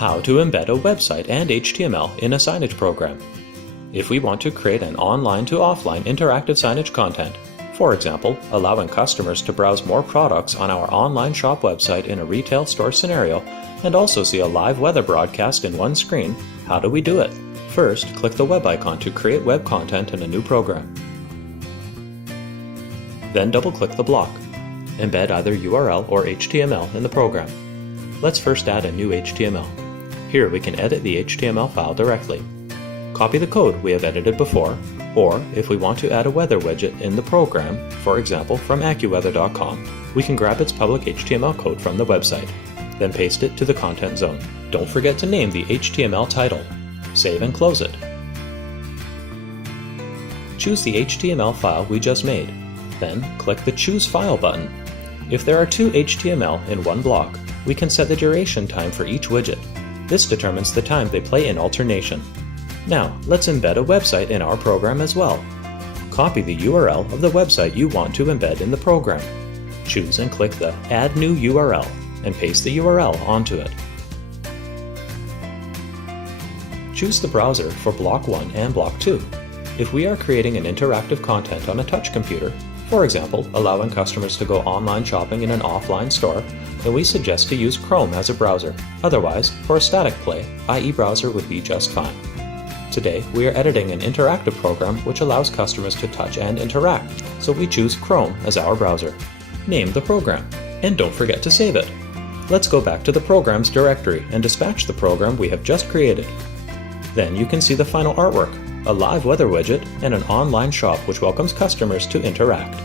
How to embed a website and HTML in a signage program. If we want to create an online to offline interactive signage content, for example, allowing customers to browse more products on our online shop website in a retail store scenario, and also see a live weather broadcast in one screen, how do we do it? First, click the web icon to create web content in a new program. Then double-click the block. Embed either URL or HTML in the program. Let's first add a new HTML. Here we can edit the HTML file directly. Copy the code we have edited before, or if we want to add a weather widget in the program, for example from AccuWeather.com, we can grab its public HTML code from the website, then paste it to the content zone. Don't forget to name the HTML title. Save and close it. Choose the HTML file we just made. Then click the Choose File button. If there are two HTML in one block, we can set the duration time for each widget. This determines the time they play in alternation. Now, let's embed a website in our program as well. Copy the URL of the website you want to embed in the program. Choose and click the Add New URL and paste the URL onto it. Choose the browser for Block 1 and Block 2. If we are creating an interactive content on a touch computer, for example, allowing customers to go online shopping in an offline store, then we suggest to use Chrome as a browser. Otherwise, for a static play, IE browser would be just fine. Today, we are editing an interactive program which allows customers to touch and interact, so we choose Chrome as our browser. Name the program, and don't forget to save it. Let's go back to the Programs directory and dispatch the program we have just created. Then you can see the final artwork, a live weather widget, and an online shop which welcomes customers to interact.